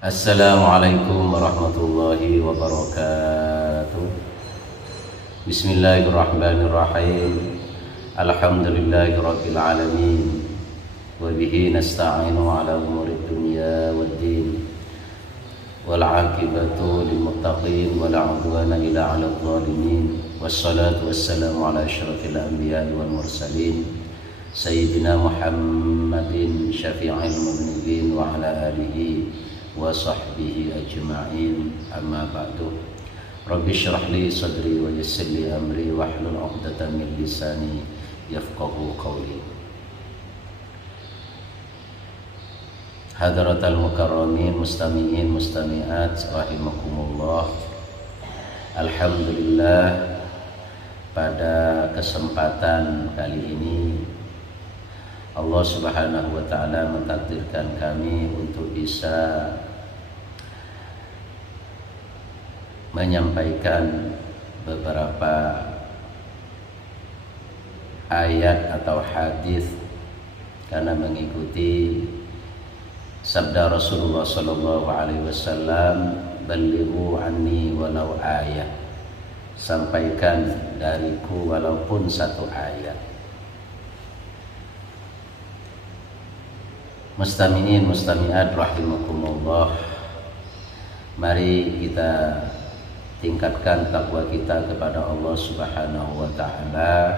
Assalamualaikum warahmatullahi wabarakatuh. Bismillahirrahmanirrahim. Alhamdulillahirabbil alamin. Wa bihi nasta'inu ala umurid dunya waddin. Wal 'aqibatu lil muttaqin wa la 'udwana illa 'alal zalimin. Wassalatu wassalamu ala asyrafil anbiya'i wal mursalin. Sayyidina Muhammadin syafi'il mudhnibin wa ala alihi wa sahbihi ajma'in, amma ba'du. Rabbi syrah li sadri wa yassir li amri wahlul 'uqdatam min lisani yafqahu qawli. Hadratal mukarramin mustami'in mustami'at rahimakumullah. Alhamdulillah, pada kesempatan kali ini Allah Subhanahu wa ta'ala mentakdirkan kami untuk bisa menyampaikan beberapa ayat atau hadis karena mengikuti sabda Rasulullah sallallahu alaihi wasallam, "Ballighu anni walau ayat." Sampaikan dariku walaupun satu ayat. Mustami'in mustami'at rahimakumullah. Mari kita tingkatkan takwa kita kepada Allah Subhanahu wa ta'ala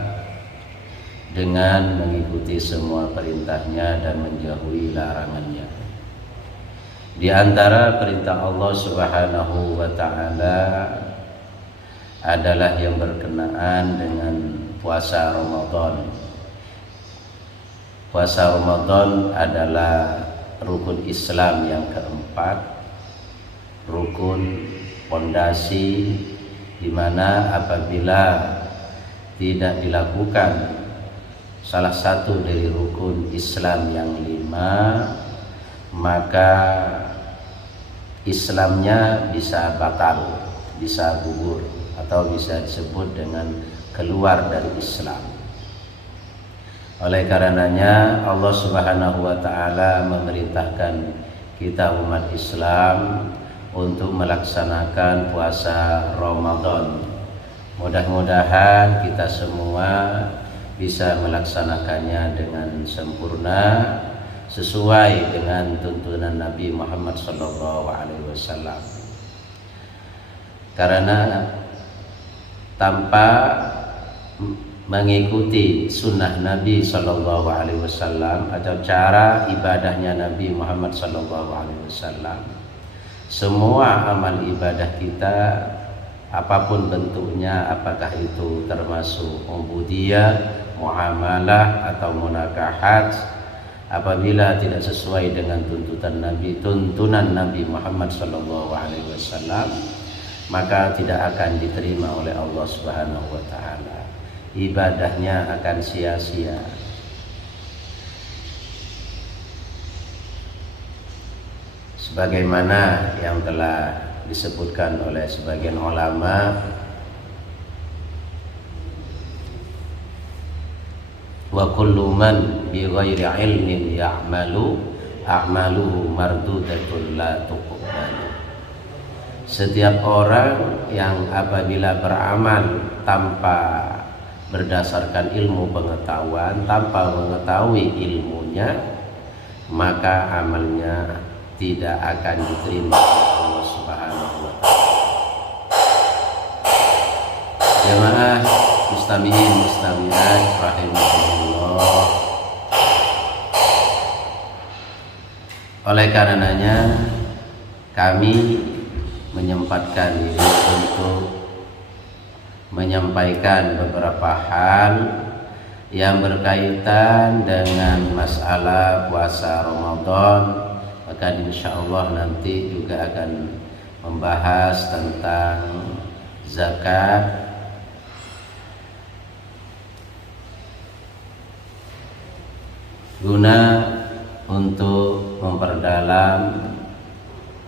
dengan mengikuti semua perintahnya dan menjauhi larangannya. Di antara perintah Allah Subhanahu wa ta'ala adalah yang berkenaan dengan puasa Ramadan. Puasa Ramadan adalah rukun Islam yang keempat, rukun pondasi di mana apabila tidak dilakukan salah satu dari rukun Islam yang 5, maka Islamnya bisa batal, bisa gugur, atau bisa disebut dengan keluar dari Islam. Oleh karenanya Allah Subhanahu wa ta'ala memerintahkan kita umat Islam untuk melaksanakan puasa Ramadan. Mudah-mudahan kita semua bisa melaksanakannya dengan sempurna sesuai dengan tuntunan Nabi Muhammad SAW. Karena tanpa mengikuti sunnah Nabi Sallallahu Alaihi Wasallam atau cara ibadahnya Nabi Muhammad Sallallahu Alaihi Wasallam, semua amal ibadah kita apapun bentuknya, apakah itu termasuk ubudiyah, muamalah atau munakahat, apabila tidak sesuai dengan tuntunan Nabi Muhammad Sallallahu Alaihi Wasallam, maka tidak akan diterima oleh Allah Subhanahu Wa Taala. Ibadahnya akan sia-sia. Sebagaimana yang telah disebutkan oleh sebagian ulama, wa kullu man bi ghairi ilmin ya'malu a'maluhu mardudatun la tuqbalu. Setiap orang yang apabila beramal tanpa berdasarkan ilmu pengetahuan, tanpa mengetahui ilmunya, maka amalnya tidak akan diterima oleh Allah Subhanahu wa ta'ala. Jemaah mustami'in mustami'at rahimahullah. Oleh karenanya kami menyempatkan diri untuk menyampaikan beberapa hal yang berkaitan dengan masalah puasa Ramadan. Maka insyaallah nanti juga akan membahas tentang zakat, guna untuk memperdalam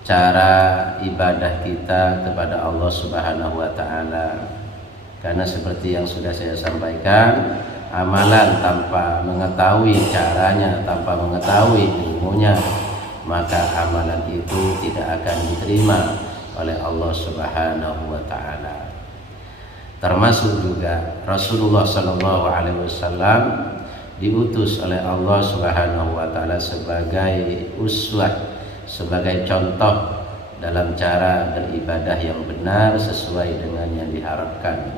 cara ibadah kita kepada Allah Subhanahu wa ta'ala. Karena seperti yang sudah saya sampaikan, amalan tanpa mengetahui caranya, tanpa mengetahui ilmunya, maka amalan itu tidak akan diterima oleh Allah Subhanahu wa taala. Termasuk juga Rasulullah sallallahu alaihi wasallam diutus oleh Allah Subhanahu wa taala sebagai uswah, sebagai contoh dalam cara beribadah yang benar sesuai dengan yang diharapkan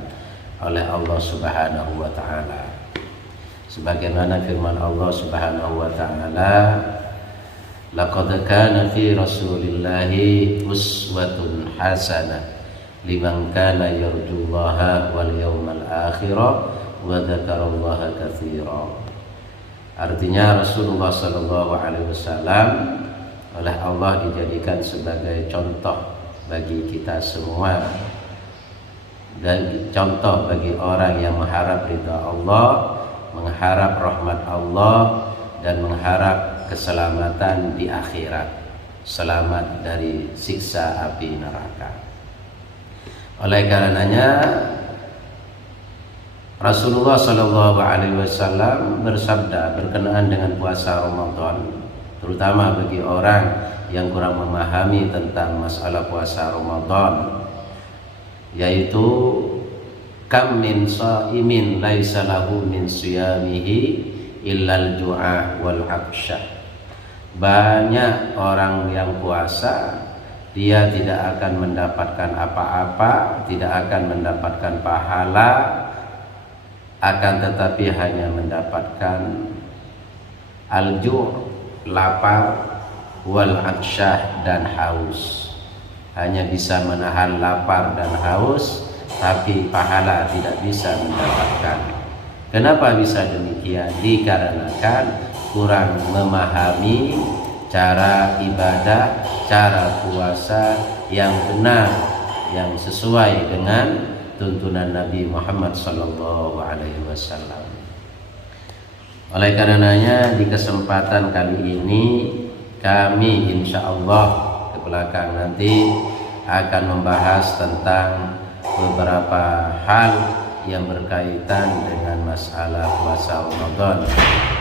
oleh Allah Subhanahu wa taala. Sebagaimana firman Allah Subhanahu wa taala, laqad kana fi Rasulillahi uswatun hasanah liman kana yarjullaha wal yawmal akhir wa dzakarallaha katsira. Artinya Rasulullah sallallahu alaihi wasallam oleh Allah dijadikan sebagai contoh bagi kita semua, dan contoh bagi orang yang mengharap ridha Allah, mengharap rahmat Allah, dan mengharap keselamatan di akhirat, selamat dari siksa api neraka. Oleh karenanya Rasulullah Shallallahu Alaihi Wasallam bersabda berkenaan dengan puasa Ramadan, terutama bagi orang yang kurang memahami tentang masalah puasa Ramadan, yaitu kam min shaimin laisa lahu min siyamihi illal ju'a wal absyah. Banyak orang yang puasa, dia tidak akan mendapatkan apa-apa, tidak akan mendapatkan pahala, akan tetapi hanya mendapatkan al-ju', lapar, wal absyah, dan haus. Hanya bisa menahan lapar dan haus, tapi pahala tidak bisa mendapatkan. Kenapa bisa demikian? Dikarenakan kurang memahami cara ibadah, cara puasa yang benar, yang sesuai dengan tuntunan Nabi Muhammad sallallahu alaihi wasallam. Oleh karenanya di kesempatan kali ini kami insyaallah ke belakang nanti akan membahas tentang beberapa hal yang berkaitan dengan masalah puasa Ramadan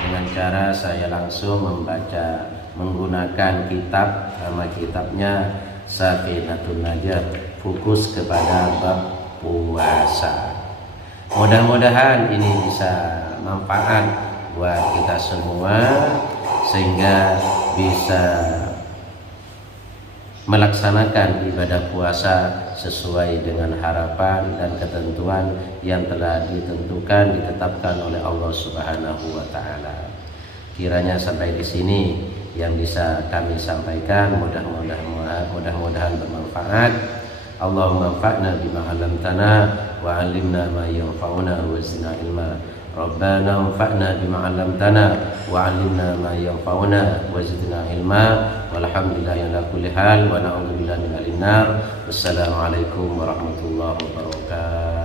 dengan cara saya langsung membaca menggunakan kitab, nama kitabnya Safinatun Najah, fokus kepada bab puasa. Mudah-mudahan ini bisa manfaat buat kita semua sehingga bisa melaksanakan ibadah puasa sesuai dengan harapan dan ketentuan yang telah ditentukan, ditetapkan oleh Allah Subhanahu wa taala. Kiranya sampai di sini yang bisa kami sampaikan mudah-mudahan bermanfaat. Allahumma anfa'na bima 'allamtana wa 'allimna ma yanfa'una wa zidna ilma. Rabbana anfa'na bima 'allamtana wa 'allimna ma yanfa'una wa zidna ilma. Walhamdulillahi ala kulli hal wa na'udzubillahi minal nar. Wassalamualaikum warahmatullahi wabarakatuh.